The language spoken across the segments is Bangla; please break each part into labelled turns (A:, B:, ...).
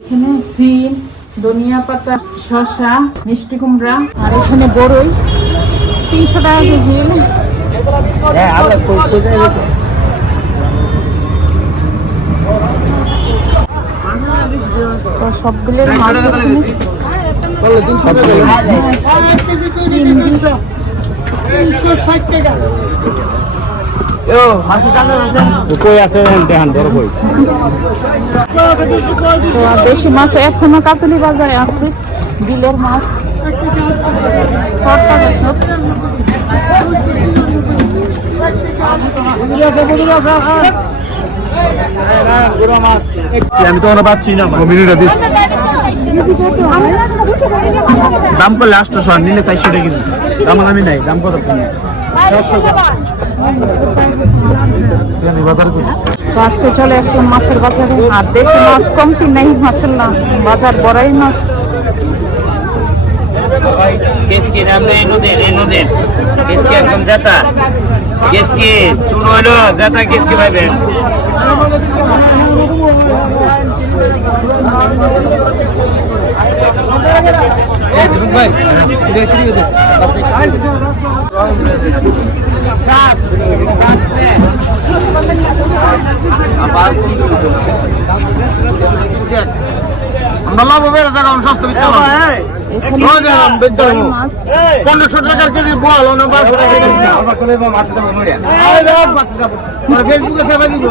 A: এখানে সিম ধনিয়া পাতা শসা মিষ্টি কুমড়া আর এখানে বড়ই। তিনশো টাকা কেজি। সবগুলোর মাছ
B: কই আছে দেখান বড় কই।
A: তো দেশি মাছ এখনও কাতলি বাজারে আছে বিলের মাছ।
B: আমি তো ওরা পাচ্ছি না। মিনিটা দিস। দাম করলে আটশো নিলে চারশো টাকা দাম আমি নাই দাম কত?
A: আজকে চলে আসলাম মাছের বাজারে। আর দেশি মাছ কমতি নেই মাসাল্লাহ বাজার বড়াই মাছ।
C: কেসকি নামে এনুদের এনুদের কেসকি একদম জাতা কেসকি শুরু হলো জাতা কেসকি পাইবেন
B: আমরা লাভ হবে না টাকা সস্তা বিচ্ছা
A: এখানে
B: ওই যে বেদার
A: বড়াই মাছ।
B: পনেরোশো টাকার কেজি বল বারোশো টাকা ফেসবুকে সেবা দিব।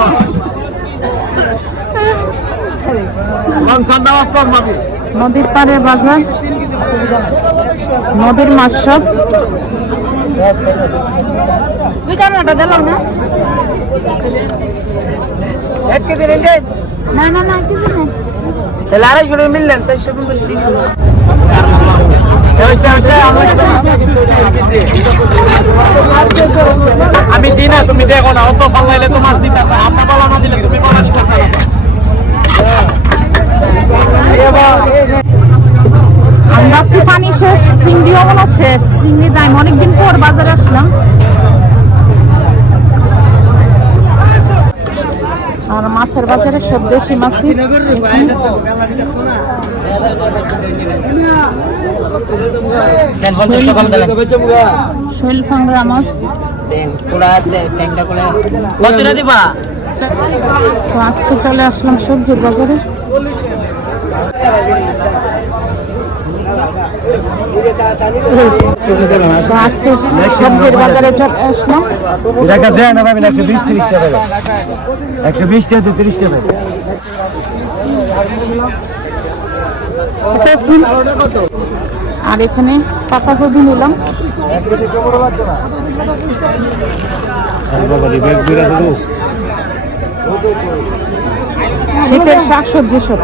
A: নদীর পাড়ে বাজার। নদীর মাছ সব তুই কেমনটা দিলাম না।
C: এক কেজি রেঞ্জে
A: না না না কিছু নেই
C: তাহলে আড়াইশো টাকা মিললেন চারশো পঞ্চাশ আমি দিই না তুমি দেখো না অত ফাল্লাইলে তো মাছ দিতে। আমরা বলা না দিলে তুমি বলা দিতে
A: ভাবছি পানি শেষ চিংড়িও মনে শেষ। চিংড়ি দাম অনেকদিন পর বাজারে আসলাম। আর মাছের বাজারে সব দেশি মাছই। শৈল ফাংরা মাছ আজকে চলে আসলাম সবজির বাজারে। তো আজকে সবজির বাজারে চলে আসলাম
B: না একশো বিশ তিরিশ টাকা একশো বিশ টাকা তিরিশ টাকা
A: আর এখানে নিলাম
B: ব্যাগ বিরা দেবো
A: শীতের শাকসবজি সব।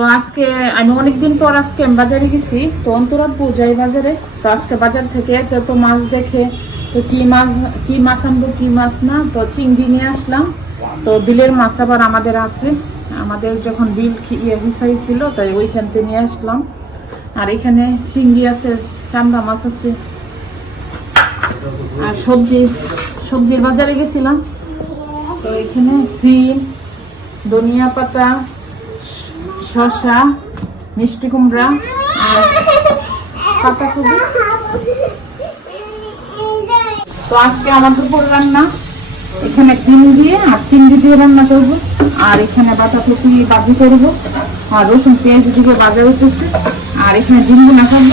A: তো আজকে আমি অনেকদিন পর আজকে বাজারে গেছি। তো অন্তরাব্বু যাই বাজারে। তো আজকে বাজার থেকে একটা তো মাছ দেখে, তো কি মাছ কি মাছ আনব, কি মাছ না, তো চিংড়ি নিয়ে আসলাম। তো বিলের মাছ আবার আমাদের আছে। আমাদের যখন বিল ইয়ে হিসাই ছিল তাই ওইখান থেকে নিয়ে আসলাম। আর এখানে চিংড়ি আছে চান্দা মাছ আছে। আর সবজি, সবজির বাজারে গেছিলাম। তো এখানে সিম, ধনিয়া পাতা শসা, মিষ্টি কুমড়া, আর পাতাকপি। তো আজকে আমার দুপুর রান্না। এখানে সিম দিয়ে আর চিংড়ি দিয়ে রান্না করব। আর এখানে বাঁধাকপি বাজি করব। আর রসুন, পেঁয়াজ দিকে বাজা হইতেছে। আর এখানে ডিমগুনা খাব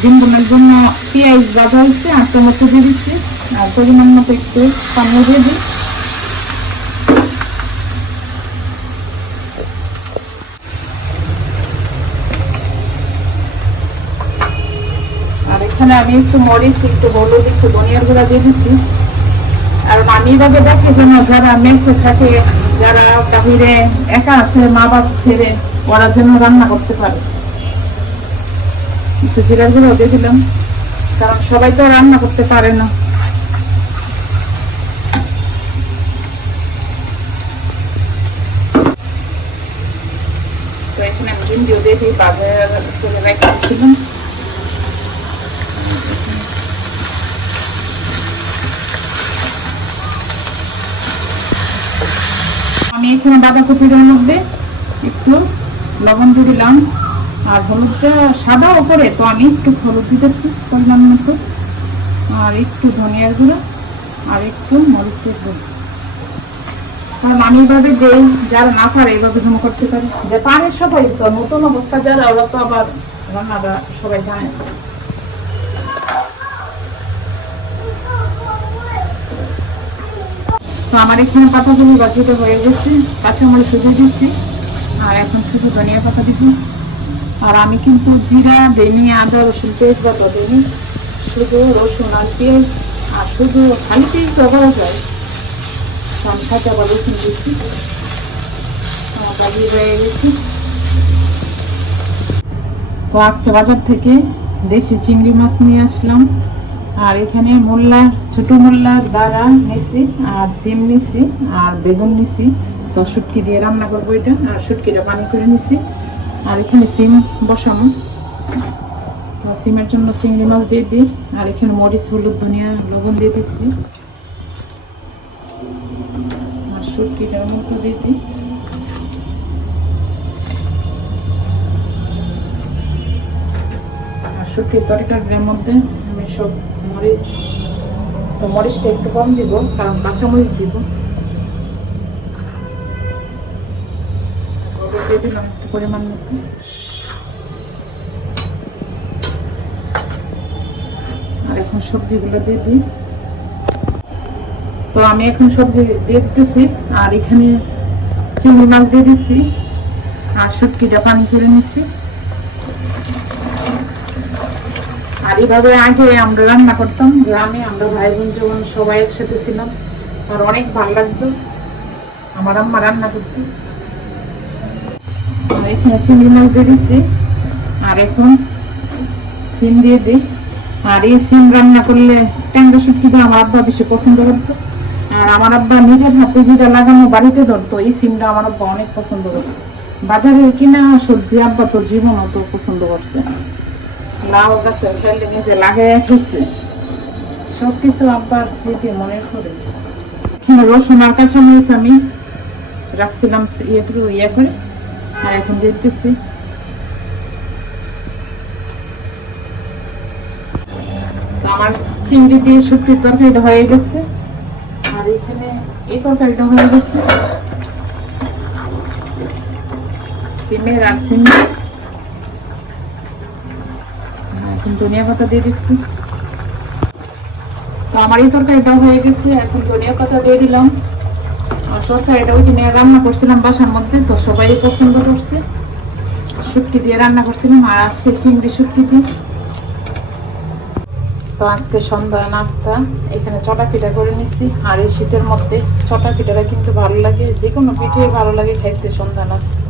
A: ডিমগুনার জন্য পেঁয়াজ বাজা হচ্ছে আর টমেটো দিয়ে দিচ্ছি। আর পরিমাণ মতো একটু পানি দিয়ে দিই আর এখানে আমি একটু মরিচ, একটু হলুদ, একটু ধনিয়ার গুঁড়া দিয়ে দিছি। আর আমি এভাবে দেখে যেন যারা মেসে থাকে, যারা বাহিরে একা আছে, মা বাপ ছেড়ে, ওরা যেন রান্না করতে পারে। একটু জিরার গুঁড়ো দিয়ে দিলাম, কারণ সবাই তো রান্না করতে পারে না। করে রেখেছিলাম আমি এখানে বাঁধাকপির মধ্যে একটু লবণ দিয়ে দিলাম। আর হলুদটা সাদা ওপরে তো আমি একটু হলুদ দিতেছি পরিমাণ মতো। আর একটু ধনিয়ার গুঁড়ো, আর একটু মরিচের গুঁড়ো। কারণ আমি এইভাবে দেই যারা না পারে, এভাবে জমা করতে পারে। যে পারে সবাই তো, নতুন অবস্থা যারা, ওরা তো আবার রান্নাটা সবাই জানে না। তো আমার এখানে পাতাগুলো বাজিতে হয়ে গেছে। কাঁচা মরিচ শুধু দিচ্ছি আর এখন শুধু ধনিয়া পাতা দিব। আর আমি কিন্তু জিরা দেনি আদা, রসুন পেঁয়াজ বাটা দেনি শুধু রসুন আর পেঁয়াজ। আর শুধু খালি পেঁয়াজ ব্যবহার যায় কাঁচা বা রসুন দিচ্ছি আমার বাজিয়ে হয়ে গেছি। তো আজকে বাজার থেকে দেশি চিংড়ি মাছ নিয়ে আসলাম। আর এখানে মোল্লা ছোট মোল্লার দাঁড়া নিছি, আর সিম নিছি, আর বেগুন নিছি। তো শুটকি দিয়ে রান্না করব এটা, আর শুটকিটা পানি করে নিছি। আর এখানে সিম বসানো তো সিমের জন্য চিংড়ি মাছ দিয়ে দিই, আর এখানে মরিচ, হলুদ, ধনিয়া, লবণ দিয়ে দিচ্ছি আর শুটকিটার মতো দিয়ে দিই। আর শুটকির তরকারির মধ্যে সব মরিচ, তো মরিচটা একটু কম দিব, কারণ কাঁচা মরিচ দিব। একটু পরিমাণ মতো? আর এখন সবজিগুলো দিয়ে দিই। তো আমি এখন সবজি দিয়ে দিতেছি, আর এখানে চিংড়ি মাছ দিয়ে দিচ্ছি আর শুটকিটা পানি করে নিচ্ছি আর এইভাবে আগে আমরা রান্না করতাম, গ্রামে আমরা ভাই বোন যখন সবাই একসাথে ছিলাম, আর অনেক ভালো লাগতো। আমার আম্মা রান্না করতো। এখানে চিংড়ি মাছ দিয়ে দিচ্ছি আর এখন সিম দিয়ে দিই। আর এই সিম রান্না করলে ট্যাংরা শুটকিটা আমার আব্বা বেশি পছন্দ করতো। আর আমার আব্বা নিজের হাতে যেটা লাগানো বাড়িতে ধরতো, এই সিমটা আমার আব্বা অনেক পছন্দ করতো। বাজারে কিনা সবজি আব্বা তো জীবন অত পছন্দ করছে লাউ গাছে ফেলে নিজে লাগাই খেয়েছে সব কিছু আব্বার স্মৃতি মনে করে। রসুন আর কাঁচামরিচ আমি রাখছিলাম ইয়ে করে ইয়ে করে, আর এখন তো আমার চিংড়ি দিয়ে শুটকির তরকারিটা হয়ে গেছে। আর এখানে এই তরকারিটা হয়ে গেছে। সিমের আর সিমের এখন ধনিয়া পাতা দিয়ে দিচ্ছি। তো আমার এই তরকারিটাও হয়ে গেছে, এখন ধনিয়া পাতা দিয়ে দিলাম। আর তরকারিটা ওই দিনে রান্না করছিলাম বাসার মধ্যে, তো সবাই পছন্দ করছে। শুটকি দিয়ে রান্না করছিলাম, আর আজকে চিংড়ি শুটকি দিয়ে। তো আজকে সন্ধ্যা নাস্তা, এখানে চটা পিঠা করে নিচ্ছি আর এই শীতের মধ্যে চটা পিঠাটা কিন্তু ভালো লাগে যে কোনো পিঠে ভালো লাগে খাইতে সন্ধ্যা নাস্তা।